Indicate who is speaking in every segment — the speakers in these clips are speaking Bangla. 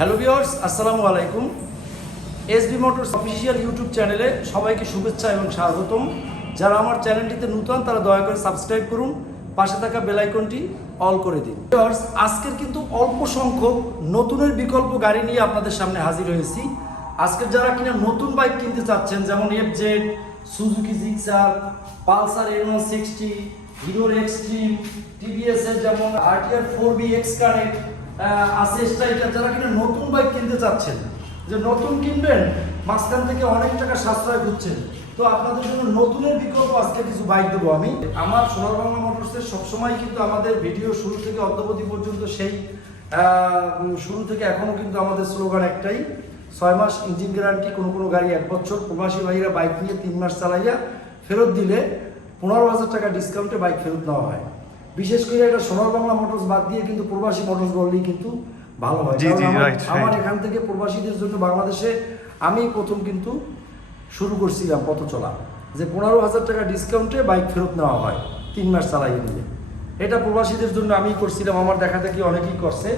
Speaker 1: হ্যালো ভিউয়ার্স আসসালামু আলাইকুম এসবি মোটরস অফিসিয়াল ইউটিউব চ্যানেলে সবাইকে শুভেচ্ছা এবং স্বাগতম। যারা আমার চ্যানেলটিতে নতুন, তারা দয়া করে সাবস্ক্রাইব করুন। পাশে থাকা বেল আইকনটি অল করে দিন। ভিউয়ার্স আজকের কিন্তু অল্প সংখ্যক নতুনের বিকল্প গাড়ি নিয়ে আপনাদের সামনে হাজির হয়েছি। আজকের যারা কিনা নতুন বাইক কিনতে চাচ্ছেন, যেমন F Z Suzuki Gixxer Pulsar N one sixty হিরোর এক্সট্রিম টিভিএস এর যেমন RTR four V X connect আছে স্ট্রাইকার যারা কিনা নতুন বাইক কিনতে চাচ্ছেন, যে নতুন কিনবেন, মাঝখান থেকে অনেক টাকা সাশ্রয় খুঁজছেন তো আপনাদের জন্য নতুনের বিকল্প আজকে কিছু বাইক দেবো আমি। আমার সোনার বাংলা মোটরসের সবসময় কিন্তু আমাদের ভিডিও শুরু থেকে অদ্যবধি পর্যন্ত সেই শুরু থেকে এখনও কিন্তু আমাদের স্লোগান একটাই, ছয় মাস ইঞ্জিন গ্যারান্টি কোনো কোনো গাড়ি এক বছর। প্রবাসী ভাইরা বাইক নিয়ে তিন মাস চালাইয়া ফেরত দিলে পনেরো হাজার টাকা ডিসকাউন্টে বাইক ফেরত নেওয়া হয়। বিশেষ করে এটা সোনার বাংলা মোটরস বাদ দিয়ে কিন্তু প্রবাসী মোটরস বললেই কিন্তু ভালো হয়। আমার- এখান থেকে প্রবাসীদের জন্য বাংলাদেশে আমি প্রথম কিন্তু শুরু করছিলাম পথ চলা যে পনেরো হাজার টাকা ডিসকাউন্টে বাইক ফেরত নেওয়া হয় তিন মাস চালাইয়ে দিলে এটা প্রবাসীদের জন্য আমি করছিলাম আমার দেখা দেখি অনেকেই করছে।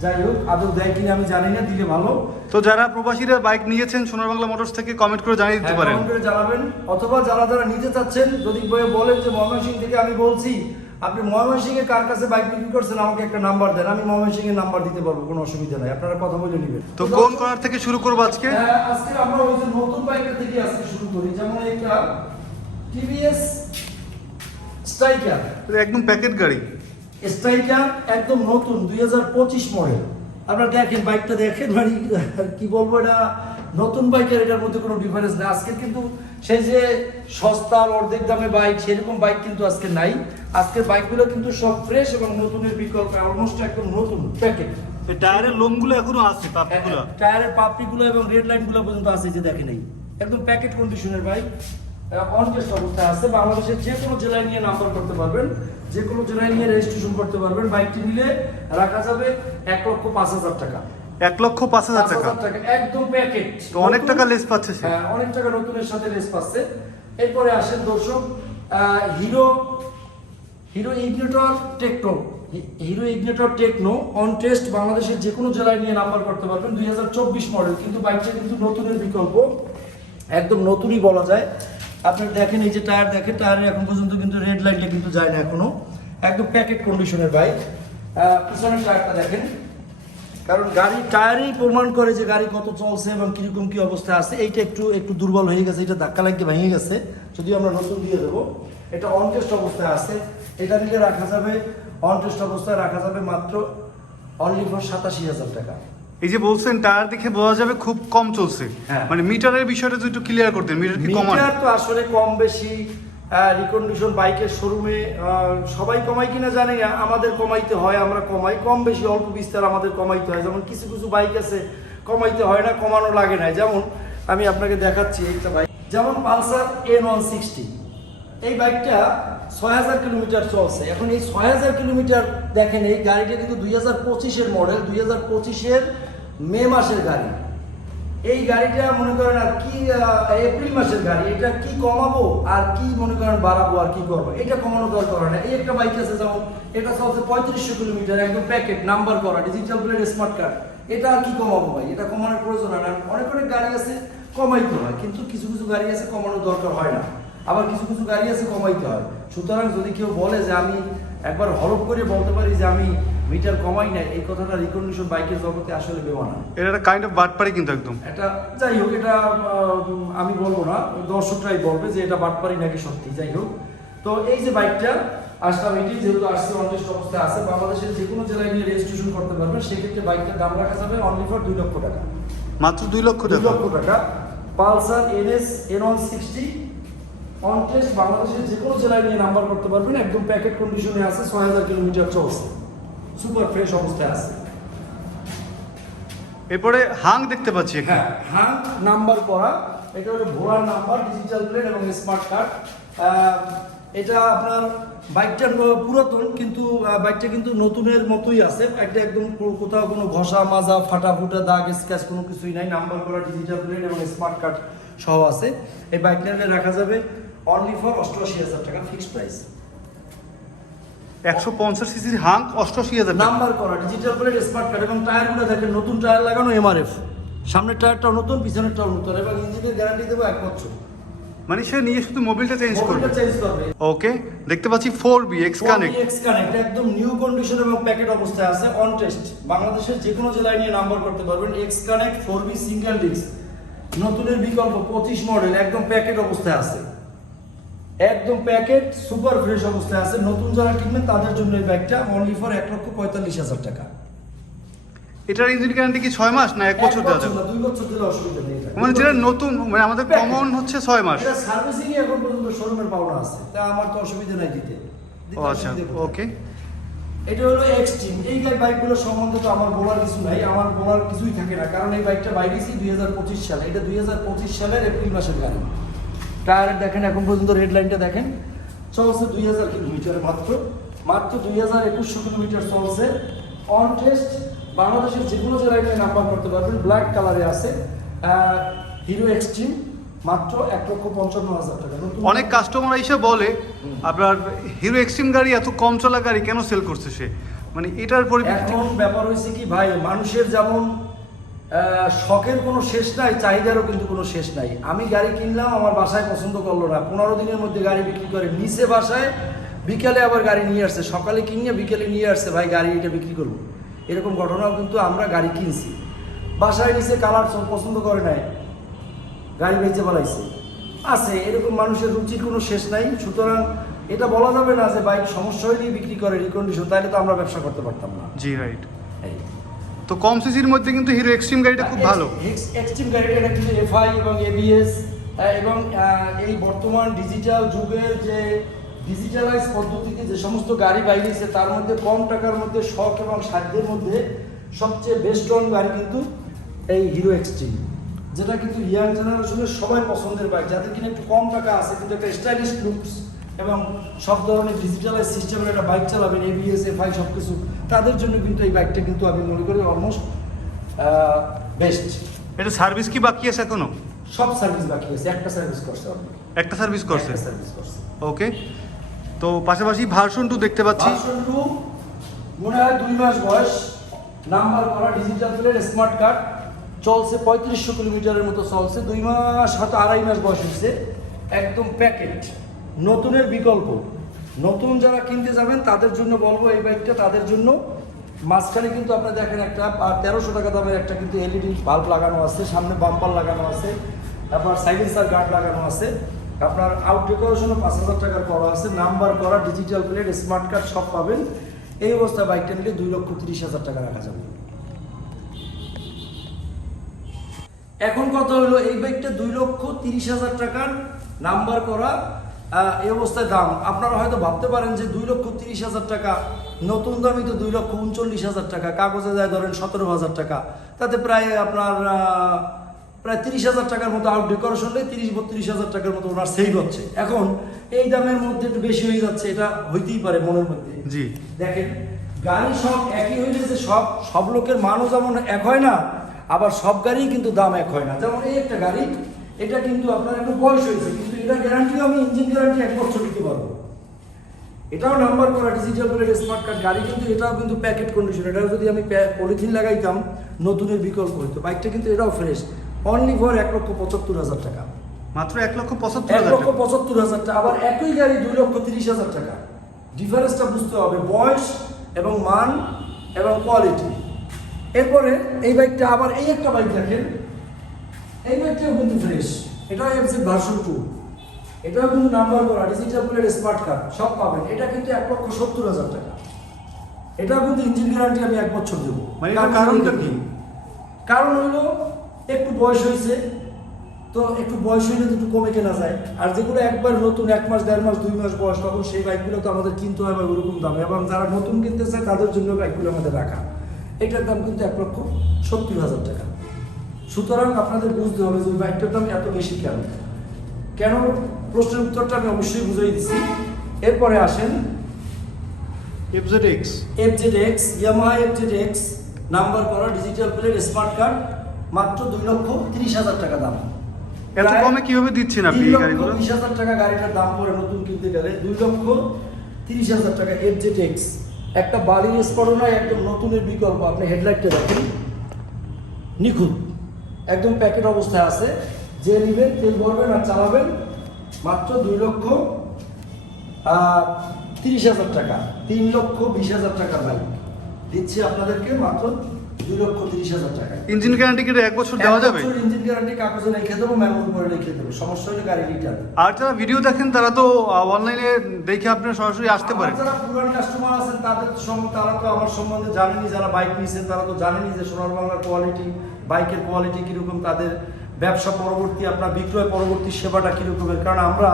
Speaker 1: যাই হোক আদৌ দেয় কিনা আমি জানি না দিলে ভালো।
Speaker 2: তো যারা প্রবাসীরা বাইক নিয়েছেন সোনার বাংলা মোটরস থেকে কমেন্ট করে জানিয়ে দিতে
Speaker 1: হ্যাঁ,
Speaker 2: পারেন।
Speaker 1: করে জানাবেন অথবা যারা যারা নিতে চাচ্ছেন যদি বলেন যে ময়মনসিং থেকে আমি বলছি আপনি ময়মনসিং এ কার কাছে বাইক বিক্রি করছেন আমাকে একটা নাম্বার দেন আমি ময়মনসিং এর নাম্বার দিতে পারব কোনো অসুবিধা নাই আপনারা কথা বলে নেবেন।
Speaker 2: তো কোন কর্নার থেকে শুরু করব আজকে?
Speaker 1: হ্যাঁ, আজকে আমরা ওই যে নতুন বাইকের থেকে আজকে শুরু করি যেমন একটা টিভিএস স্ট্রাইকার
Speaker 2: একদম প্যাকেট গাড়ি।
Speaker 1: স্ট্রাইকার একদম নতুন দুই মডেল আপনারা দেখেন বাইকটা দেখেন মানে কি বলব এটা? নতুন বাইকের এটার মধ্যে কোনো ডিফারেন্স নেই। আজকে কিন্তু সেই যে সস্তার অর্ধেক দামে বাইক সেরকম বাইক কিন্তু আজকে নাই। আজকের বাইকগুলো কিন্তু সব ফ্রেশ এবং নতুনের বিকল্প অলমোস্ট একদম নতুন প্যাকেট
Speaker 2: টায়ারের লোমগুলো এখনও আছে পাপড়িগুলো।
Speaker 1: টায়ারের পাপড়িগুলো এবং রেড লাইনগুলো পর্যন্ত আছে যে দেখেন এই। একদম প্যাকেট কন্ডিশনের বাইক অনটেস্ট অবস্থায় আছে। বাংলাদেশের যে কোনো জেলায় নিয়ে নাম্বার করতে পারবেন। যে কোনো জেলায় নিয়ে রেজিস্ট্রেশন করতে পারবেন। বাইকটি নিলে রাখা যাবে এক লক্ষ পাঁচ হাজার টাকা।
Speaker 2: এক লক্ষ পাঁচ হাজার
Speaker 1: পাঁচ
Speaker 2: টাকা।
Speaker 1: একদম প্যাকেট
Speaker 2: তো অনেক টাকা লেস পাচ্ছে সে।
Speaker 1: হ্যাঁ অনেক টাকা নতুনের সাথে লেস পাচ্ছে। এরপরে আসেন দর্শক Hero Hero Ignitor techno. Hero Ignitor techno on test বাংলাদেশের যে কোনো জেলায় নিয়ে নাম্বার করতে পারবেন। দুই হাজার চব্বিশ মডেল কিন্তু বাইকটা কিন্তু নতুনের বিকল্প। একদম নতুনই বলা যায়। আপনার দেখেন এই যে টায়ার দেখেন টায়ারের এখন পর্যন্ত কিন্তু রেড লাইটটা কিন্তু যায় না এখনও। একদম প্যাকেট কন্ডিশনের বাইক পিছনের টায়ারটা দেখেন। কারণ গাড়ি টায়ারেই প্রমাণ করে যে গাড়ি কত চলছে এবং কীরকম কি অবস্থা আছে। এইটা একটু একটু দুর্বল হয়ে গেছে এটা ধাক্কা লাগিয়ে ভেঙে গেছে। যদিও আমরা নতুন দিয়ে দেবো। এটা অনটেস্ট অবস্থায় আছে। এটা নিলে রাখা যাবে অনটেস্ট অবস্থায় রাখা যাবে মাত্র অনলি ফর সাতাশি হাজার টাকা।
Speaker 2: এই যে বলছেন টায়ার দেখে বোঝা যাবে খুব কম চলছে।
Speaker 1: হ্যাঁ।
Speaker 2: মানে মিটারের বিষয়টা যদি একটু ক্লিয়ার করতেন মিটার কি
Speaker 1: মিটার তো আসলে কম বেশি রিকন্ডিশন বাইকের শোরুমে সবাই কমাই কিনা জানি না, আমাদের কমাইতে হয়, আমরা কমাই। কম বেশি অল্প বিস্তার আমাদের কমাইতে হয়। যেমন কিছু কিছু বাইক আছে, কমাইতে হয় না, কমানো লাগে না। যেমন আমি আপনাকে দেখাচ্ছি একটা বাইক। যেমন পালসার এন ওয়ান সিক্সটি এই বাইকটা ছয় হাজার কিলোমিটার চলছে। এখন এই ছয় হাজার কিলোমিটার দেখেন, এই গাড়িটা কিন্তু দুই হাজার পঁচিশের মডেল দুই হাজার পঁচিশের মে মাসের গাড়ি। এই গাড়িটা মনে করেন আর কি এপ্রিল মাসের গাড়ি, এটা কি কমাবো আর কি মনে করেন বাড়াবো আর কি করব? এটা কমানো দরকার না। এই একটা বাইক আছে, যেমন এটা চলছে পঁয়ত্রিশশো কিলোমিটার, একদম প্যাকেট নাম্বার করা ডিজিটাল প্লেট স্মার্ট কার্ড এটা আর কি কমাবো ভাই? এটা কমানোর প্রয়োজন হয় না। অনেক অনেক গাড়ি আছে, কমাইতে হয়, কিন্তু কিছু কিছু গাড়ি আছে কমানোর দরকার হয় না। আবার কিছু কিছু গাড়ি আছে কমাইতে হয়। সুতরাং যদি কেউ বলে যে আমি একবার হলফ করে বলতে পারি যে আমি মিটার কমাই না এই কথাটা রিকন্ডিশন বাইকের জগতে আসলে বেমানা
Speaker 2: এটা একটা কাইন্ড অফ বাটপারি কিন্তু একদম।
Speaker 1: এটা যাই হোক এটা আমি বলব না দর্শকরাই বলবে যে এটা বাটপারি নাকি সত্যি যাই হোক। তো এই যে বাইকটা আসলাম এটি যেহেতু আসছে অনলিস্ট অবস্থায় আছে বাংলাদেশের যে কোনো জেলায় নিয়ে রেজিস্ট্রেশন করতে পারবেন সেক্ষেত্রে বাইকটার দাম রাখা যাবে অনলি ফর দুই লক্ষ টাকা।
Speaker 2: মাত্র দুই লক্ষ
Speaker 1: দুই লক্ষ টাকা। Pulsar NS N one sixty on test বাংলাদেশের যে কোনো জেলায় নিয়ে নাম্বার করতে পারবেন একদম প্যাকেট কন্ডিশনে আছে ছয় হাজার কিলোমিটার চলছে। সুপার ফ্রেশ অবস্থায় আছে।
Speaker 2: এরপরে হাং দেখতে পাচ্ছি
Speaker 1: হ্যাঁ হ্যাঁ নাম্বার করা। এটা হলো ভোলার নাম্বার ডিজিটাল প্লেট এবং স্মার্ট কার্ড এটা আপনার বাইকটা পুরাতন কিন্তু বাইকটা কিন্তু নতুনের মতোই আছে। একটা একদম কোথাও কোনো ঘষা মাজা ফাটা ফুটা দাগ স্ক্যাচ কোনো কিছুই নাই। নাম্বার করা ডিজিটাল প্লেট এবং স্মার্ট কার্ড সহ আছে। এই বাইকটা রাখা যাবে অনলি ফর অষ্টআশি হাজার টাকা ফিক্সড প্রাইস
Speaker 2: একশো পঞ্চাশ সিসির হাঙ্ক অষ্টআশি হাজার।
Speaker 1: নাম্বার করা ডিজিটাল প্লেট স্মার্ট কার্ড এবং টায়ারগুলো দেখেন নতুন টায়ার লাগানো এমআরএফ সামনের টায়ারটাও নতুন পিছনেরটাও নতুন এবং ইঞ্জিনের গ্যারান্টি দেবো এক বছর।
Speaker 2: মানে সে নিয়ে শুধু মোবিলটা চেঞ্জ করবে?
Speaker 1: মোবিলটা চেঞ্জ করবে।
Speaker 2: ওকে দেখতে পাচ্ছি four B X connect
Speaker 1: X connect একদম নিউ কন্ডিশন এবং প্যাকেট অবস্থায় আছে অন টেস্ট বাংলাদেশের যে কোনো জেলায় নিয়ে নাম্বার করতে পারবেন X connect four B single disc নতুনের বিকল্প পঁচিশ মডেল একদম প্যাকেট অবস্থায় আছে। একদম প্যাকেট সুপার ফ্রেশ অবস্থায় আছে। নতুন যারা কিনবেন তাদের জন্য এই ব্যাগটা অনলি ফর এক লক্ষ পঁয়তাল্লিশ হাজার টাকা।
Speaker 2: এটার ইঞ্জিন গ্যারান্টি কি ছয় মাস না এক বছর দেওয়া যাবে?
Speaker 1: দুই বছর দিলে অসুবিধা নেই
Speaker 2: মানে যেটা নতুন মানে আমাদের কমন হচ্ছে ছয় মাস।
Speaker 1: এটা সার্ভিসিংই এখন পর্যন্ত শোরুমের পাওনা আছে। তা আমার তো অসুবিধা নাই দিতে। দিতে
Speaker 2: ও আচ্ছা ওকে
Speaker 1: এটা হলো এক্সট্রিম এই বাইকগুলো সম্বন্ধে তো আমার বলার কিছু নাই। আমার বলার কিছুই থাকে না। কারণ এই বাইকটা বাইরেছি দুই হাজার পঁচিশ সালে। এটা দুই হাজার পঁচিশ সালের এপ্রিল মাসের গাড়ি। টায়ার দেখেন এখন পর্যন্ত রেড লাইনটা দেখেন। চলছে দুই হাজার কিলোমিটার মাত্র। মাত্র দুই হাজার একুশশো কিলোমিটার চলছে। অন টেস্ট বাংলাদেশের যে কোনো জেলায় নাম্বার করতে পারবেন। ব্ল্যাক কালারে আছে। হিরো এক্সট্রিম মাত্র এক লক্ষ পঞ্চান্ন হাজার টাকা।
Speaker 2: অনেক কাস্টমার এসে বলে আপনার হিরো এক্সট্রিম গাড়ি এত কম চলা গাড়ি কেন সেল করছে সে? মানে এটার পরিপ্রেক্ষিতে
Speaker 1: এখন ব্যাপার হয়েছে কি ভাই মানুষের যেমন শখের কোনো শেষ নাই, চাহিদারও কিন্তু কোনো শেষ নাই। আমি গাড়ি কিনলাম, আমার বাসায় পছন্দ করল না। পনেরো দিনের মধ্যে গাড়ি বিক্রি করে নিচে বাসায় বিকেলে আবার গাড়ি নিয়ে আসছে। সকালে কিনে বিকেলে নিয়ে আসছে, ভাই, গাড়ি এটা বিক্রি করব। এরকম ঘটনাও কিন্তু আমরা গাড়ি কিনছি। বাসায় নিচে কালার সব পছন্দ করে নাই, গাড়ি বেঁচে বলাইছে আছে, এরকম মানুষের রুচির কোনো শেষ নাই। সুতরাং এটা বলা যাবে না যে বাইক সমস্যা হলেই বিক্রি করে রিকন্ডিশন তাহলে তো আমরা ব্যবসা করতে পারতাম না।
Speaker 2: জি রাইট। তো কম সিসির মধ্যে কিন্তু হিরো এক্সট্রিম গাড়িটা খুব ভালো।
Speaker 1: এক্সট্রিম গাড়িটা এটা কিন্তু এফআই এবং এবিএস এবং এই বর্তমান ডিজিটাল যুগের যে ডিজিটালাইজ পদ্ধতিতে যে সমস্ত গাড়ি বাইরেছে, তার মধ্যে কম টাকার মধ্যে শখ এবং সাধ্যের মধ্যে সবচেয়ে বেস্ট রং গাড়ি কিন্তু এই হিরো এক্সট্রিম যেটা কিন্তু ইয়াং জেনারেশনের সবাই পছন্দের বাইক যাদের কিনা একটু কম টাকা আছে, কিন্তু একটা স্টাইলিশ লুকস এবং সব ধরনের ডিজিটালাইজ সিস্টেমের একটা বাইক চালাবেন এবিএস এফআই সব কিছু তাদের জন্য কিন্তু এই বাইকটা কিন্তু আমি মনে করি অলমোস্ট বেস্ট
Speaker 2: এটা সার্ভিস কি বাকি আছে এখনও?
Speaker 1: সব সার্ভিস বাকি আছে একটা সার্ভিস করছে
Speaker 2: একটা সার্ভিস করছে?
Speaker 1: সার্ভিস করছে।
Speaker 2: ওকে তো পাশাপাশি ভার্সন টু দেখতে পাচ্ছি।
Speaker 1: ভার্সন টু মনে হয় দুই মাস বয়স নাম্বার করা ডিজিটাল প্লেট স্মার্ট কার্ড চলছে পঁয়ত্রিশশো কিলোমিটারের মতো চলছে দুই মাস হয়তো আড়াই মাস বয়স হয়েছে একদম প্যাকেট নতুনের বিকল্প। নতুন যারা কিনতে যাবেন, তাদের জন্য বলব এই বাইকটা, তাদের জন্য। মাঝখানে কিন্তু আপনি দেখেন একটা তেরোশো টাকা দামের একটা কিন্তু এলইডি বাল্ব লাগানো আছে, সামনে বাম্পার লাগানো আছে, তারপর সাইলেন্সার গার্ড লাগানো আছে। আপনার আউট ডেকোরেশনও পাঁচ হাজার টাকার করা আছে নাম্বার করা ডিজিটাল প্লেট স্মার্ট কার্ড সব পাবেন। এই অবস্থায় বাইকটা নিলে দুই লক্ষ তিরিশ হাজার টাকা রাখা যাবে। এখন কথা হলো, এই বাইকটা দুই লক্ষ তিরিশ হাজার টাকার নাম্বার করা এই অবস্থায় দাম। আপনারা হয়তো ভাবতে পারেন যে দুই লক্ষ তিরিশ হাজার টাকা নতুন দামই তো দুই লক্ষ উনচল্লিশ হাজার টাকা কাগজে যায় ধরেন সতেরো হাজার টাকা। তাতে প্রায় আপনার প্রায় তিরিশ হাজার টাকার মতো আউট ডেকোরেশন নেই তিরিশ বত্রিশ হাজার টাকার মতো ওনার সেল হচ্ছে। এখন এই দামের মধ্যে একটু বেশি হয়ে যাচ্ছে এটা হইতেই পারে মনের মধ্যে।
Speaker 2: জি।
Speaker 1: দেখেন গাড়ি সব একই হয়ে যে সব সব লোকের মানও যেমন এক হয় না আবার সব গাড়ি কিন্তু দাম এক হয় না। যেমন এই একটা গাড়ি এটা কিন্তু আপনার একটু বয়স হয়েছে এটা গ্যারান্টিও আমি ইঞ্জিন গ্যারান্টি এক বছর দিতে পারব। এটাও নাম্বার করা ডিজিটাল প্লেট স্মার্ট কার্ড গাড়ি কিন্তু এটাও কিন্তু প্যাকেট কন্ডিশন এটাও যদি আমি পলিথিন লাগাইতাম নতুনের বিকল্প হইতো। বাইকটা কিন্তু এটাও ফ্রেশ অনলি ফর এক লক্ষ পঁচাত্তর হাজার টাকা।
Speaker 2: মাত্র এক লক্ষ পঁচাত্তর
Speaker 1: এক লক্ষ পঁচাত্তর হাজার টাকা আবার একই গাড়ি দুই লক্ষ তিরিশ হাজার টাকা। ডিফারেন্সটা বুঝতে হবে বয়স এবং মান এবং কোয়ালিটি এরপরে এই বাইকটা আবার এই একটা বাইক দেখেন এই বাইকটাও কিন্তু ফ্রেশ এটাও এফজেড ভার্সন টু এটাও কিন্তু নাম্বার করা ডিজিটাল প্লেট স্মার্ট কার্ড সব পাবেন। এটা কিন্তু এক লক্ষ সত্তর হাজার টাকা। এটাও কিন্তু ইঞ্জিন গ্যারান্টি আমি এক বছর দেবো।
Speaker 2: মানে কারণটা কি?
Speaker 1: কারণ হলো একটু বয়স হয়েছে তো একটু বয়স হইলে তো একটু কমে কেনা যায়। আর যেগুলো একবার নতুন এক মাস দেড় মাস দুই মাস বয়স তখন সেই বাইকগুলো তো আমাদের কিনতে হয় বা ওরকম দামে। এবং যারা নতুন কিনতে চায় তাদের জন্য বাইকগুলো আমাদের রাখা। এটার দাম কিন্তু এক লক্ষ সত্তর হাজার টাকা। সুতরাং আপনাদের বুঝতে হবে যে ওই বাইকটার দাম এত বেশি কেন? কেন প্রশ্নের উত্তরটা আমি অবশ্যই বুঝিয়ে দিচ্ছি এরপরে আসেন
Speaker 2: FZ X
Speaker 1: FZ X Yamaha FZ X number করা ডিজিটাল প্লেট স্মার্ট কার্ড মাত্র দুই লক্ষ তিরিশ হাজার টাকা দাম।
Speaker 2: এত কমে কীভাবে দিচ্ছেন আপনি এই গাড়িগুলো?
Speaker 1: বিশ হাজার টাকা গাড়িটার দাম পড়ে নতুন কিনতে গেলে দুই লক্ষ তিরিশ হাজার টাকা এফ জেড এক্স একটা বালির স্পটও নয় একদম নতুনের বিকল্প। আপনি হেডলাইটটা দেখেন। নিখুঁত। একদম প্যাকেট অবস্থায় আছে। যে নেবেন তেল ভরবেন আর চালাবেন। মাত্র দুই লক্ষ তিরিশ হাজার টাকা তিন লক্ষ বিশ হাজার টাকার বাইক দিচ্ছি আপনাদেরকে মাত্র দুই লক্ষ তিরিশ হাজার টাকা।
Speaker 2: ইঞ্জিন গ্যারান্টি কি এক বছর দেওয়া যাবে?
Speaker 1: ইঞ্জিন গ্যারান্টি কাগজে লিখে দেবো মেমোর করে লিখে দেবো সমস্যা হলে গাড়ি রিটার্ন
Speaker 2: আর যারা ভিডিও দেখেন তারা তো অনলাইনে দেখে আপনারা সরাসরি আসতে পারেন।
Speaker 1: যারা পুরান কাস্টমার আছেন তাদের তারা তো আমার সম্বন্ধে জানেনি যারা বাইক নিয়েছেন তারা তো জানেনি যে সোনার বাংলার কোয়ালিটি বাইকের কোয়ালিটি কীরকম তাদের ব্যবসা পরবর্তী আপনার বিক্রয় পরবর্তী সেবাটা কীরকমের কারণ আমরা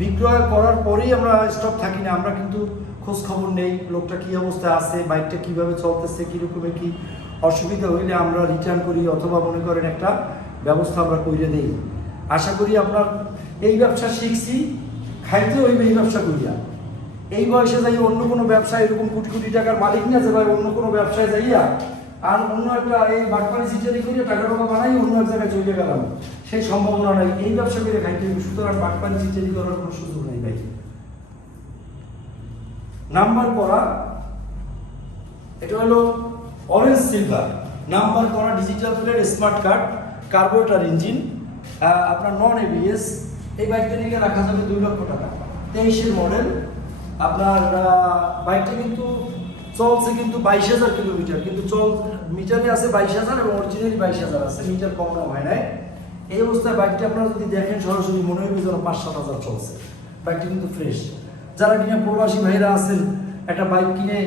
Speaker 1: বিক্রয় করার পরেই আমরা স্টক থাকি না, আমরা কিন্তু খোঁজ খবর নেই, লোকটা কী অবস্থায় আছে, বাইকটা কীভাবে চলতেছে কীরকমের কি অসুবিধা হইলে আমরা রিটার্ন করি, অথবা মনে করেন একটা ব্যবস্থা আমরা কইরে দেই। আশা করি আপনার এই ব্যবসা শিখছি খাইতে হইবে এই ব্যবসা করিয়া এই বয়সে যাই অন্য কোনো ব্যবসায় এরকম কোটি কোটি টাকার মালিক না যে ভাই অন্য কোনো ব্যবসায় যাইয়া আর অন্য একটা এই বাটপাড়ি সিটারি করে টাকা টাকা বানাই অন্য এক জায়গায় চলে গেলাম। সেই সম্ভাবনা নাই। এই ব্যবসা করে খাইতে হবে। সুতরাং বাটপাড়ি সিটারি করার কোনো সুযোগ নেই ভাই। নাম্বার করা, এটা হলো অরেঞ্জ সিলভার নাম্বার করা digital plate smart card carburettor engine আপনার নন এবিএস এই বাইকটা নিয়ে রাখা যাবে দুই লক্ষ টাকা। তেইশের মডেল আপনার বাইকটা কিন্তু চলছে কিন্তু বাইশ হাজার কিলোমিটার কিন্তু চল মিটারে আছে বাইশ হাজার এবং অরিজিনালি বাইশ হাজার আছে মিটার কম না হয় নাই। এই অবস্থায় বাইকটা আপনারা যদি দেখেন সরাসরি মনে হবে যেন পাঁচ সাত হাজার চলছে। বাইকটা কিন্তু ফ্রেশ যারা কিনা প্রবাসী ভাইরা আছেন একটা বাইক কিনে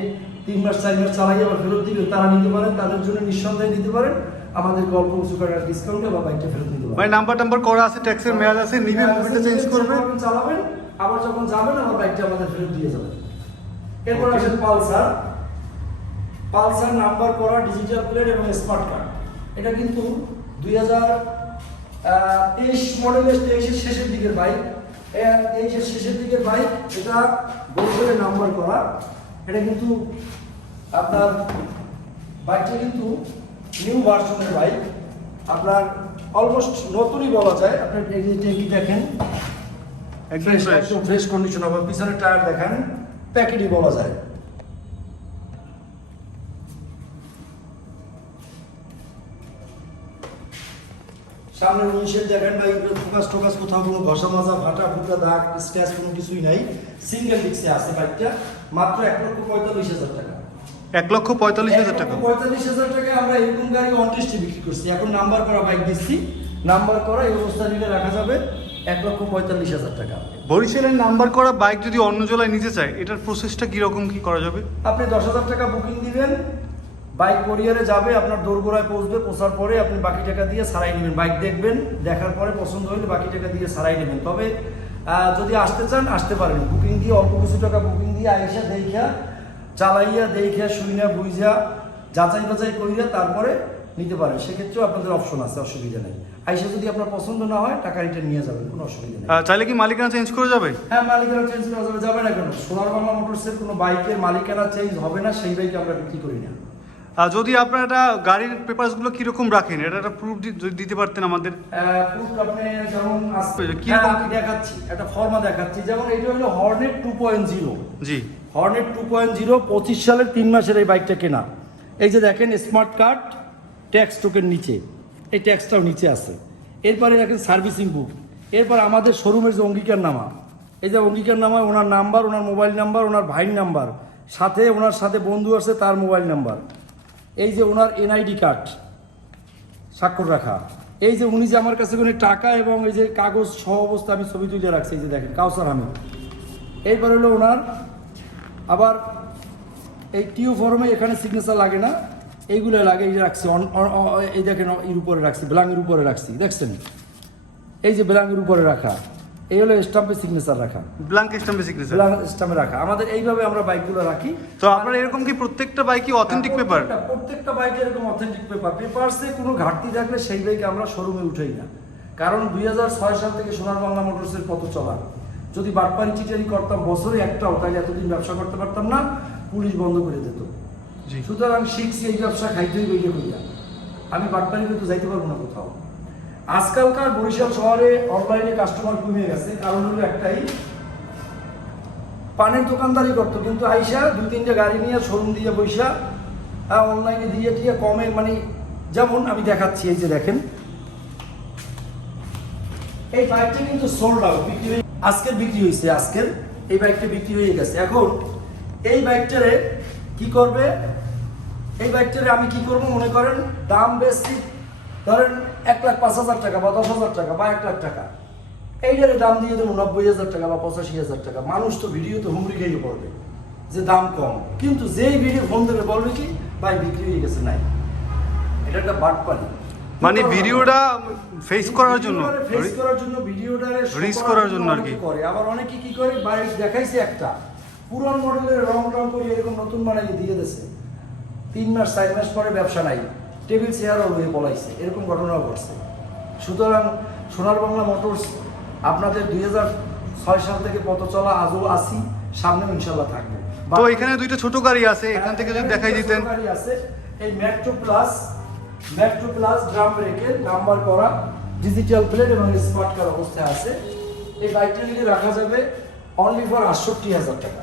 Speaker 1: তিন মাস চার মাস চালাই আবার ফেরত দিবে তারা নিতে পারেন তাদের জন্য নিঃসন্দেহে নিতে পারেন। আমাদের গল্প উঁচু করার ডিসকাউন্টে বা বাইকটা ফেরত দিতে
Speaker 2: মানে
Speaker 1: পারেন
Speaker 2: নাম্বার টাম্বার করা আছে ট্যাক্সের মেয়াদ আছে নিবে মোবাইলটা চেঞ্জ করবে।
Speaker 1: চালাবেন আবার যখন যাবেন আবার বাইকটা আমাদের ফেরত দিয়ে যাবেন। এরপর. আসেন পালসার। পালসার নাম্বার করা ডিজিটাল প্লেট এবং স্মার্ট কার্ড। এটা কিন্তু দুই হাজার তেইশ মডেলের তেইশের শেষের দিকের বাইক। তেইশের শেষের দিকের বাইক এটা গোলগোলে নাম্বার করা। এটা কিন্তু আপনার বাইকটা কিন্তু নিউ ভার্সনের বাইক। আপনার অলমোস্ট নতুনই বলা যায়। আপনার ট্যাঙ্কি দেখেন
Speaker 2: একদম
Speaker 1: ফ্রেশ কন্ডিশন হবে পিছনের টায়ার দেখেন প্যাকেটই বলা যায়। সামনে উনিশের দেখেন ভাই ফোকাস টোকাস কোথাও কোনো ঘষা মাজা ফাটা ফুটা দাগ স্ক্র্যাচ কোনো কিছুই নাই। সিঙ্গেল ডিক্সে আছে বাইকটা মাত্র এক লক্ষ পঁয়তাল্লিশ হাজার টাকা।
Speaker 2: এক লক্ষ পঁয়তাল্লিশ হাজার টাকা।
Speaker 1: পঁয়তাল্লিশ হাজার টাকা আমরা এরকম গাড়ি অনটেস্টে বিক্রি করছি। এখন নাম্বার করা বাইক দিচ্ছি। নাম্বার করা এই অবস্থা নিলে রাখা যাবে এক লক্ষ পঁয়তাল্লিশ হাজার টাকা।
Speaker 2: বরিশালের নাম্বার করা বাইক যদি অন্য জেলায় নিতে চায় এটার প্রসেসটা কীরকম কি করা যাবে?
Speaker 1: আপনি দশ হাজার টাকা বুকিং দিবেন। বাইক কোরিয়ারে যাবে আপনার দোরগোড়ায় পৌঁছবে পৌঁছার পরে আপনি বাকি টাকা দিয়ে সারাই নেবেন। বাইক দেখবেন দেখার পরে পছন্দ হলে বাকি টাকা দিয়ে সারাই নেবেন। তবে যদি আসতে চান আসতে পারেন। বুকিং দিয়ে অল্প কিছু টাকা বুকিং দিয়ে আইসা দেখা চালাইয়া দেখা শুইনা বুঝা যাচাই বাছাই করিয়া তারপরে নিতে পারেন। সেক্ষেত্রেও আপনাদের অপশন আছে অসুবিধা নেই। আইসা যদি আপনার পছন্দ না হয় টাকা রিটার্ন নিয়ে যাবেন কোনো অসুবিধা নেই।
Speaker 2: চাইলে কি মালিকানা চেঞ্জ করে যাবে?
Speaker 1: হ্যাঁ মালিকানা চেঞ্জ করা যাবে যাবে না কেন? সোনার বাংলা মোটরসের কোনো বাইকের মালিকানা চেঞ্জ হবে না সেই বাইকে আমরা বিক্রি করি না।
Speaker 2: যদি আপনারা এটা গাড়ির পেপারসগুলো কীরকম রাখেন এটা একটা প্রুফ যদি দিতে পারতেন আমাদের।
Speaker 1: প্রুফ আপনি যেমন আসছে
Speaker 2: কি
Speaker 1: হ্যাঁ, দেখাচ্ছি একটা ফর্মা দেখাচ্ছি। যেমন এটা হলো Hornet two point zero
Speaker 2: G.
Speaker 1: Hornet two point zero পঁচিশ সালের তিন মাসের এই বাইকটা কেনা। এই যে দেখেন স্মার্ট কার্ড ট্যাক্স টোকেন নিচে। এই ট্যাক্সটাও নিচে আছে। এরপরে দেখেন সার্ভিসিং বুক এরপর আমাদের শোরুমের যে অঙ্গীকার নামা। এই যে অঙ্গীকার নামা ওনার নাম্বার ওনার মোবাইল নাম্বার ওনার ভাইয়ের নাম্বার সাথে ওনার সাথে বন্ধু আছে তার মোবাইল নাম্বার এই যে ওনার এনআইডি কার্ড স্বাক্ষর রাখা। এই যে উনি যে আমার কাছে কোনো টাকা এবং এই যে কাগজ সহ অবস্থা আমি ছবি তুলে রাখছি, এই যে দেখেন, কাউসার আহমেদ। এইবার হলো ওনার, আবার এই টিউ ফর্মে এখানে সিগনেচার লাগে না, এইগুলো লাগে, এই রাখছি এই দেখেন এর উপরে রাখছি ব্লাঙ্গের উপরে রাখছি, দেখছেন? এই যে ব্লাঙ্গের উপরে রাখা। এই হলো স্টাম্পে সিগনেচার রাখা।
Speaker 2: ব্ল্যাঙ্ক স্টাম্পে সিগনেচার
Speaker 1: ব্লাঙ্ক স্টাম্পে রাখা। আমাদের এইভাবে আমরা বাইকগুলো রাখি।
Speaker 2: তো আপনারা এরকম কি প্রত্যেকটা বাইকই অথেন্টিক পেপার
Speaker 1: প্রত্যেকটা- বাইকে এরকম অথেন্টিক পেপার পেপারসে কোনো ঘাটতি থাকলে সেই বাইকে আমরা শোরুমে উঠাই না। কারণ দুই হাজার ছয় সাল থেকে সোনার বাংলা মোটরসের পথ চলা। যদি বাটপারি চিটারি করতাম বছরে একটাও তাহলে এতদিন ব্যবসা করতে পারতাম না পুলিশ বন্ধ করে দিত। সুতরাং শিখছি এই ব্যবসা খাইতেই বইলে করিয়া আমি বাটপারি কিন্তু যাইতে পারব না কোথাও। আজকালকার বরিশাল শহরে অনলাইনে কাস্টমার কমে গেছে। কারণ হলো একটাই, পানের দোকানদারি করতো। কিন্তু আইসা দুই তিনটে গাড়ি নিয়ে শোরুম দিয়ে বৈশা অনলাইনে দিয়ে দিয়ে কমে মানে যেমন আমি দেখাচ্ছি, এই যে দেখেন। এই বাইকটা কিন্তু সোল্ড আউট বিক্রি আজকের বিক্রি হয়েছে আজকের। এই বাইকটা বিক্রি হয়ে গেছে। এখন এই বাইকটারে কি করবে? এই বাইকটারে আমি কি করব মনে করেন? দাম বেশি ধরেন এক লাখ পাঁচ হাজার টাকা বা দশ হাজার টাকা বা এক লাখ টাকা। এইটারে দাম দিয়ে দেবো নব্বই হাজার টাকা বা পঁচাশি হাজার টাকা। মানুষ তো ভিডিওতে হুমড়ি খেয়ে পড়বে যে দাম কম। কিন্তু যেই ভিডিও ফোন দেবে বলবে কি ভাই বিক্রি হয়ে গেছে নাই। এটা একটা বাটপানি
Speaker 2: মানে ভিডিওটা ফেস করার জন্য।
Speaker 1: ফেস করার জন্য ভিডিওটারে show
Speaker 2: করার জন্য আর কি।
Speaker 1: করে। আবার অনেকে কি করে বাইক দেখাইছে একটা। পুরান মডেলের রং রং করে এরকম নতুন বানাই দিয়ে দিছে তিন মাস চার মাস পরে ব্যবসা নাই। টেবিল চেয়ারও হয়ে পলাইছে। এরকম ঘটনাও ঘটছে। সুতরাং সোনার বাংলা মোটরস আপনাদের দুই ছয় সাল থেকে পথ চলা আজও আসি সামনে ইনশাল্লাহ থাকবে।
Speaker 2: তো এখানে দুইটা ছোট গাড়ি আছে এখান থেকে যদি দেখাই দিতেন।
Speaker 1: গাড়ি আছে এই metro plus metro plus drum ব্রেকের নাম্বার করা ডিজিটাল প্লেট এবং স্মার্ট কার অবস্থায় আছে। এই বাইকটা নিয়ে রাখা যাবে অনলি ফর আটষট্টি হাজার টাকা।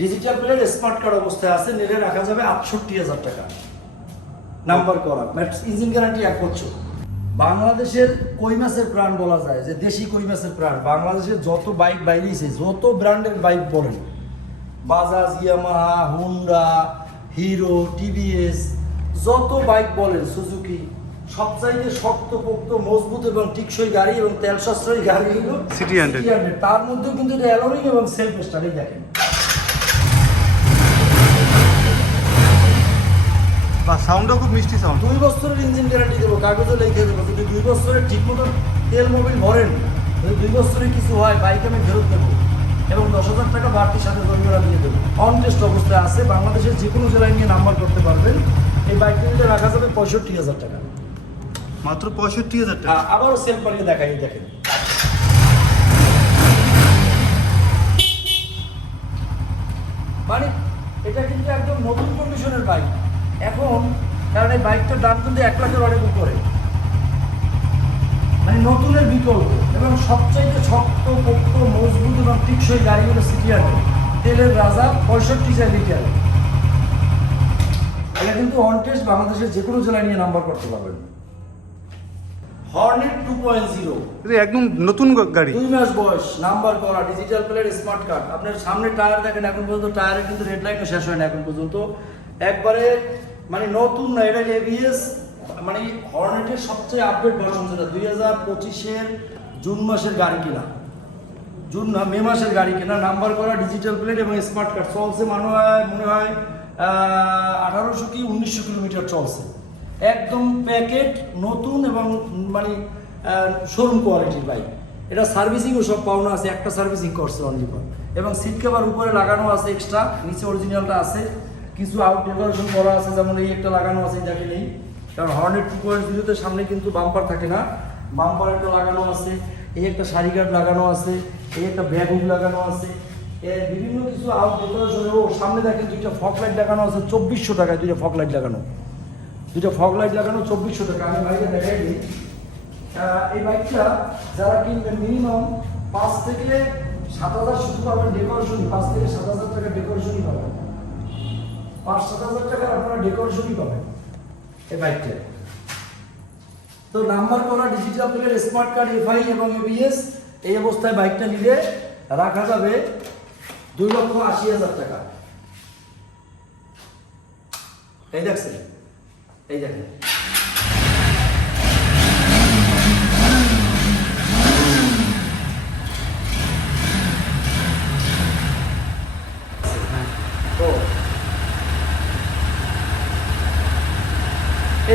Speaker 1: ডিজিটাল প্লেট স্মার্ট কার্ড অবস্থায় আছে নিলে রাখা যাবে আটষট্টি হাজার টাকা নাম্বার করা ইঞ্জিন গ্যারান্টি এক বছর বাংলাদেশের কই মাছের প্রাণ বলা যায় যে দেশি কই মাছের প্রাণ বাংলাদেশের যত বাইক বাইরেছে যত ব্র্যান্ডের বাইক বলেন Bajaj Yamaha Honda Hero TVS যত বাইক বলেন সুজুকি সবচাইতে শক্তপোক্ত মজবুত এবং টিকসই গাড়ি এবং তেল সাশ্রয়ী গাড়ি হলো।
Speaker 2: City hundred।
Speaker 1: তার মধ্যেও কিন্তু এটা অ্যালোরিং এবং সেলফ স্টার্টই দেখেন
Speaker 2: বা সাউন্ডও খুব মিষ্টি সাউন্ড
Speaker 1: দুই বছরের ইঞ্জিন গ্যারান্টি দেবো কাগজে লিখে দেবো যদি দুই বছরের ঠিক মতো তেল মোবিল ভরেন যদি দুই বছরে কিছু হয় বাইক আমি ফেরত দেবো এবং দশ হাজার টাকা বাড়তির সাথে জরিমানা দিয়ে দেবো। অন টেস্ট অবস্থায় আছে বাংলাদেশের যে কোনো জেলায় নিয়ে নাম্বার করতে পারবেন। এই বাইকটা নিতে রাখা যাবে পঁয়ষট্টি হাজার টাকা।
Speaker 2: মাত্র পঁয়ষট্টি হাজার টাকা।
Speaker 1: আবারও সেল পালিয়ে দেখাই দেখেন। মানে এটা কিন্তু একদম নতুন কন্ডিশনের বাইক এখন কারণ এই বাইকটার দাম কিন্তু এক লাখের অনেক উপরে। মানে নতুনের বিকল্প। এবং সবচাইতে শক্ত পোক্ত মজবুত এবং টিকসই গাড়িগুলো সিটিআর তেলের রাজা পঁয়ষট্টি চার লিটার। এটা কিন্তু অন টেস্ট বাংলাদেশের যে কোনো জেলায় নিয়ে নাম্বার করতে পারবেন। হর্নেট টু পয়েন্ট জিরো
Speaker 2: একদম নতুন গাড়ি।
Speaker 1: দুই মাস বয়স নাম্বার করা ডিজিটাল প্লেট স্মার্ট কার্ড আপনার সামনে টায়ার দেখেন এখন পর্যন্ত টায়ারে কিন্তু রেড লাইনও শেষ হয় না এখন পর্যন্ত। একবারে মানে নতুন না, এটা এবিএস মানে হর্নেটের সবচেয়ে আপডেট ভার্সন যেটা দুই হাজার পঁচিশের জুন মাসের গাড়ি কিনা। জুন না, মে মাসের গাড়ি কেনা। নাম্বার করা ডিজিটাল প্লেট এবং স্মার্ট কার্ড চলছে মনে হয় মনে হয় আঠারোশো কি উনিশশো কিলোমিটার চলছে। একদম প্যাকেট নতুন এবং মানে শোরুম কোয়ালিটির বাইক এটা সার্ভিসিংও সব পাওনা আছে, একটা সার্ভিসিং করছে অনলি এবং সিট কভার উপরে লাগানো আছে এক্সট্রা নিচে অরিজিনালটা আছে। কিছু আউট ডেকোরেশন করা আছে, যেমন এই একটা লাগানো আছে, এই নেই কারণ হর্নেট টু পয়েন্ট জিরোতে সামনে কিন্তু বাম্পার থাকে না। বাম্পার একটা লাগানো আছে, এই একটা শাড়ি গার্ড লাগানো আছে, এই একটা ব্যাগ হুক লাগানো আছে। বিভিন্ন কিছু আউট ডেকোরেশন ও সামনে দেখেন দুইটা ফক লাইট লাগানো আছে, চব্বিশশো টাকায় দুইটা ফগ লাইট লাগানো। দুইটা ফক লাইট লাগানো চব্বিশশো টাকা। আমি বাইরে দেখাই দিই। এই বাইকটা যারা কিনবেন মিনিমাম পাঁচ থেকে সাত হাজার শুধু পাবেন ডেকোরেশন পাঁচ থেকে সাত হাজার টাকা ডেকোরেশনই পাবেন। পাঁচ সাত হাজার টাকার আপনারা ডেকোরেশনই পাবেন এই বাইকটা তো নাম্বার করা digital plate smart card FI এবং এবিএস এই অবস্থায় বাইকটা নিলে রাখা যাবে দুই লক্ষ আশি হাজার টাকা। এই দেখছেন? এই দেখেন।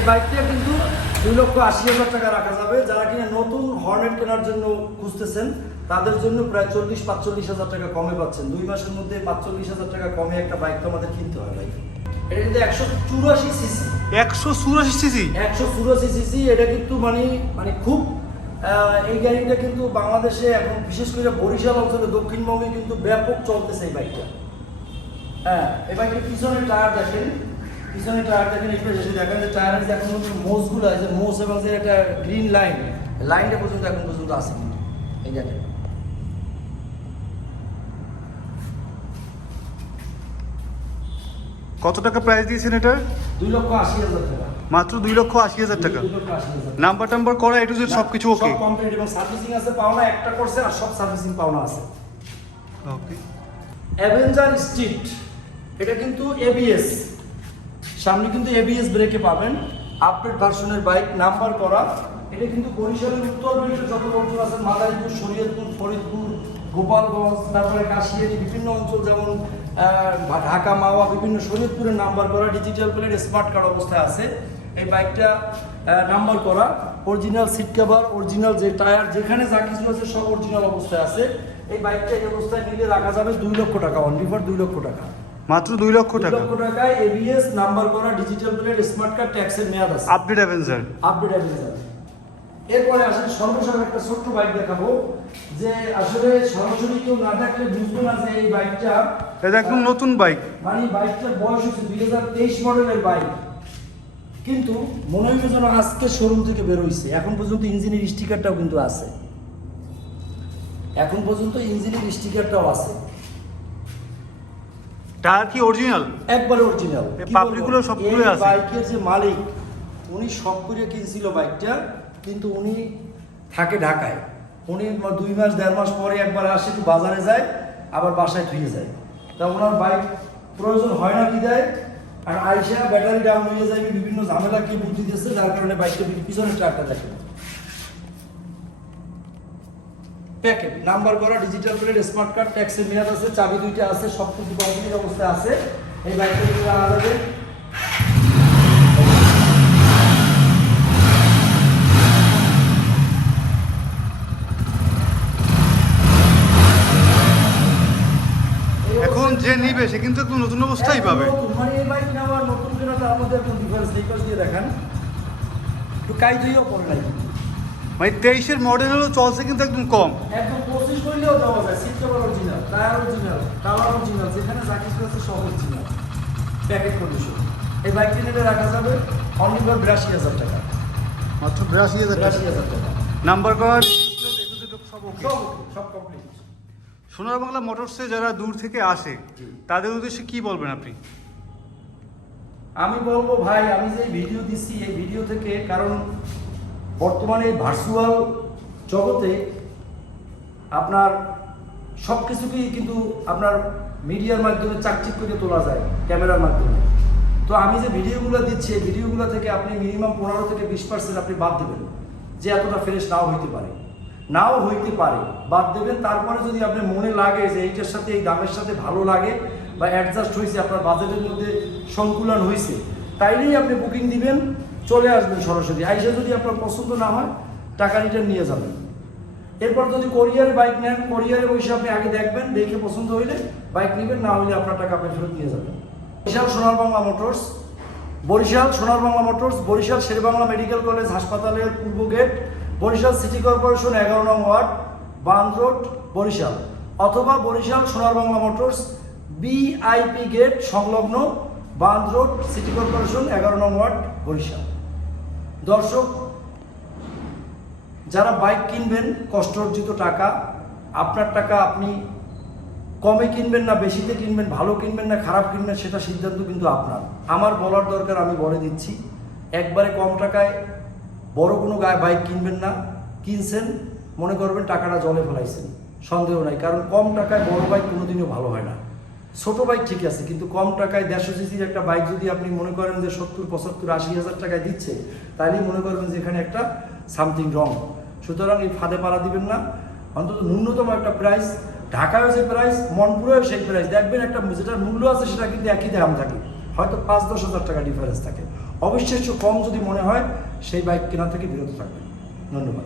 Speaker 1: বাইকটা কিন্তু দুই লক্ষ আশি হাজার টাকা রাখা যাবে। যারা কিনা নতুন হর্নেট কেনার জন্য খুঁজতেছেন তাদের জন্য প্রায় চল্লিশ পাঁচচল্লিশ হাজার টাকা কমে পাচ্ছেন। দুই মাসের মধ্যে পাঁচচল্লিশ হাজার টাকা কমে একটা বাইক তো আমাদের কিনতে হয় ভাই। এটা কিন্তু একশো চুরাশি সিসি।
Speaker 2: একশো চুরাশি সিসি?
Speaker 1: একশো চুরাশি সিসি এটা কিন্তু মানে মানে খুব এই গাড়িটা কিন্তু বাংলাদেশে এখন বিশেষ করে বরিশাল অঞ্চলে দক্ষিণবঙ্গে কিন্তু ব্যাপক চলতেছে এই বাইকটা। হ্যাঁ এই বাইকের পিছনের টায়ার দেখেন। পিছনে টায়ার দেখেন স্পেশালি দেখেন যে টায়ারের যে এখন মোজগুলো আছে মোস এবং যে একটা গ্রিন লাইন লাইনটা পর্যন্ত এখন পর্যন্ত আছে। কিন্তু এই দেখেন।
Speaker 2: কত টাকা প্রাইস দিয়েছেন এটা
Speaker 1: দুই লক্ষ আশি হাজার টাকা।
Speaker 2: মাত্র দুই লক্ষ আশি হাজার টাকা। নাম্বার টাম্বার করা এটু জেড সবকিছু ওকে
Speaker 1: কমপ্লিট এবং সার্ভিসিং আছে পাওনা একটা করছে আর সব সার্ভিসিং পাওনা আছে।
Speaker 2: ওকে
Speaker 1: অ্যাভেঞ্জার স্ট্রিট এটা কিন্তু এবিএস সামনে কিন্তু এবিএস ব্রেকে পাবেন। আপডেট ভার্সনের বাইক নাম্বার করা। এটা কিন্তু বরিশালের উত্তর বেল্টের যত অঞ্চল আছে মাদারীপুর, শরীয়তপুর, ফরিদপুর, গোপালগঞ্জ, তারপরে কাশিয়ারি, বিভিন্ন অঞ্চল যেমন ঢাকা, মাওয়া, বিভিন্ন শরীয়তপুরের নাম্বার করা। ডিজিটাল প্লেট স্মার্ট কার্ড অবস্থায় আছে। এই বাইকটা নাম্বার করা। অরিজিনাল সিট কভার অরিজিনাল যে টায়ার যেখানে যা কিছু আছে সব অরিজিনাল অবস্থায় আছে। এই বাইকটা এই অবস্থায় নিলে রাখা যাবে দুই লক্ষ টাকা অনলি ফর দুই লক্ষ টাকা।
Speaker 2: মাত্র দুই লক্ষ টাকা।
Speaker 1: লক্ষ টাকায় এবিএস নাম্বার করা ডিজিটাল প্লেট স্মার্ট কার্ড ট্যাক্সের মেয়াদ আছে।
Speaker 2: আপডেট অ্যাভেঞ্জার
Speaker 1: আপডেট অ্যাভেঞ্জার এরপরে আসলে সর্বশেষ একটা ছোট্ট বাইক দেখাবো যে আসলে সরাসরি কেউ না থাকলে বুঝবে না যে এই বাইকটা
Speaker 2: এটা একদম নতুন বাইক
Speaker 1: মানে বাইকটার বয়স হচ্ছে দুই হাজার তেইশ মডেলের বাইক কিন্তু মনে হইল যেন আজকে শোরুম থেকে বেরোইছে এখন পর্যন্ত ইঞ্জিনের স্টিকারটাও কিন্তু আছে। এখন পর্যন্ত ইঞ্জিনের স্টিকারটাও আছে।
Speaker 2: টায়ার কি অরিজিনাল
Speaker 1: একবারে অরিজিনাল
Speaker 2: এই পাপড়িগুলো সবগুলোই আছে।
Speaker 1: বাইকের যে মালিক উনি সব করে কিনছিল বাইকটা কিন্তু উনি থাকে ঢাকায়। উনি দুই মাস দেড় মাস পরে একবার আসে একটু বাজারে যায় আবার বাসায় ধুয়ে যায়। তা ওনার বাইক প্রয়োজন হয় না বিদায় আর আইসা ব্যাটারি ডাউন হয়ে যায় বিভিন্ন ঝামেলা কি বুদ্ধি দিচ্ছে যার কারণে বাইকটা পি- পিছনের ট্রাকটা দেখে প্যাকেট নাম্বার করা ডিজিটাল প্লেট স্মার্ট কার্ড ট্যাক্সের মেয়াদ আছে চাবি দুইটা আছে সব কিছু কমপ্লিট অবস্থায় আছে। এই বাইকটা কিন্তু আনা যাবে।
Speaker 2: এখন যে নিবে সে কিন্তু একদম নতুন অবস্থায় পাবে।
Speaker 1: মানে এই বাইক নেওয়ার নতুন কেনা তার মধ্যে একদম ডিফারেন্স দিয়ে দেখান। একটু কাই দিয়েও পড়ে
Speaker 2: মানে তেইশের মডেল হলো চলছে কিন্তু একদম কম।
Speaker 1: একদম পঁচিশ করলেও দেওয়া যায়। Original tyre original colour original যেখানে যা কিছু আছে সব অরিজিনাল প্যাকেট কন্ডিশন এই বাইকটি নিলে রাখা যাবে অনলি ফর বিরাশি হাজার টাকা।
Speaker 2: মাত্র বিরাশি হাজার টাকা।
Speaker 1: বিরাশি হাজার টাকা।
Speaker 2: নাম্বার করা সব
Speaker 1: সব সব কমপ্লিট
Speaker 2: সোনার বাংলা মোটরসে যারা দূর থেকে আসে তাদের উদ্দেশ্যে কি বলবেন আপনি?
Speaker 1: আমি বলব ভাই আমি যে ভিডিও দিচ্ছি এই ভিডিও থেকে কারণ বর্তমানে ভার্চুয়াল জগতে আপনার সব কিছুকেই কিন্তু আপনার মিডিয়ার মাধ্যমে চাকচিক করে তোলা যায়, ক্যামেরার মাধ্যমে। তো আমি যে ভিডিওগুলো দিচ্ছি ভিডিওগুলো থেকে আপনি মিনিমাম পনেরো থেকে বিশ পার্সেন্ট আপনি বাদ দেবেন, যে এতটা ফ্রেশ নাও হইতে পারে। নাও হইতে পারে, বাদ দেবেন, তারপরে যদি আপনার মনে লাগে যে এইটার সাথে, এই দামের সাথে ভালো লাগে বা অ্যাডজাস্ট হয়েছে আপনার বাজেটের মধ্যে সংকুলন হয়েছে তাইলেই আপনি বুকিং দিবেন। চলে আসবেন সরাসরি। আইসা যদি আপনার পছন্দ না হয়, টাকা রিটার্ন নিয়ে যাবেন। এরপর যদি কোরিয়ারে বাইক নেন কোরিয়ারে বসে আপনি আগে দেখবেন, দেখে পছন্দ হইলে বাইক নেবেন, না হইলে আপনার টাকা আপনি ফেরত নিয়ে যাবেন। বরিশাল সোনার Bangla motors. Barishal Sonar Bangla motors, Barishal Sherbangla medical college হাসপাতালের পূর্ব গেট, বরিশাল সিটি কর্পোরেশন এগারো নং ওয়ার্ড বান রোড, বরিশাল। অথবা Barishal Sonar Bangla motors VIP gate সংলগ্ন বান রোড, সিটি কর্পোরেশন এগারো নং ওয়ার্ড, বরিশাল। দর্শক, যারা বাইক কিনবেন, কষ্ট অর্জিত টাকা, আপনার টাকা আপনি কমে কিনবেন না, বেশিতে কিনবেন, ভালো কিনবেন না, খারাপ কিনবেন, সেটা সিদ্ধান্ত কিন্তু আপনার। আমার বলার দরকার আমি বলে দিচ্ছি, একবারে কম টাকায় বড় কোনো গায়ে বাইক কিনবেন না, কিনছেন, মনে করবেন টাকাটা জলে ফেলাইছেন, সন্দেহ নাই, কারণ কম টাকায় বড় বাইক কোনোদিনও ভালো হয় না। ছোট বাইক ঠিক আছে, কিন্তু কম টাকায় দেড়শো সিসির একটা বাইক যদি আপনি মনে করেন যে সত্তর, পঁচাত্তর, আশি হাজার টাকায় দিচ্ছে, তাহলেই মনে করবেন যে এখানে একটা সামথিং রং সুতরাং এই ফাঁদে পাড়া দিবেন না। অন্তত ন্যূনতম একটা প্রাইস ঢাকায়ও যে প্রাইস মনপুরেও সেই প্রাইস দেখবেন একটা যেটার মূল্য আছে সেটা কিন্তু একই দাম থাকে। হয়তো পাঁচ, দশ হাজার টাকা ডিফারেন্স থাকে। অবশ্যই কম যদি মনে হয়, সেই বাইক কেনা থেকে বিরত থাকবেন। ধন্যবাদ।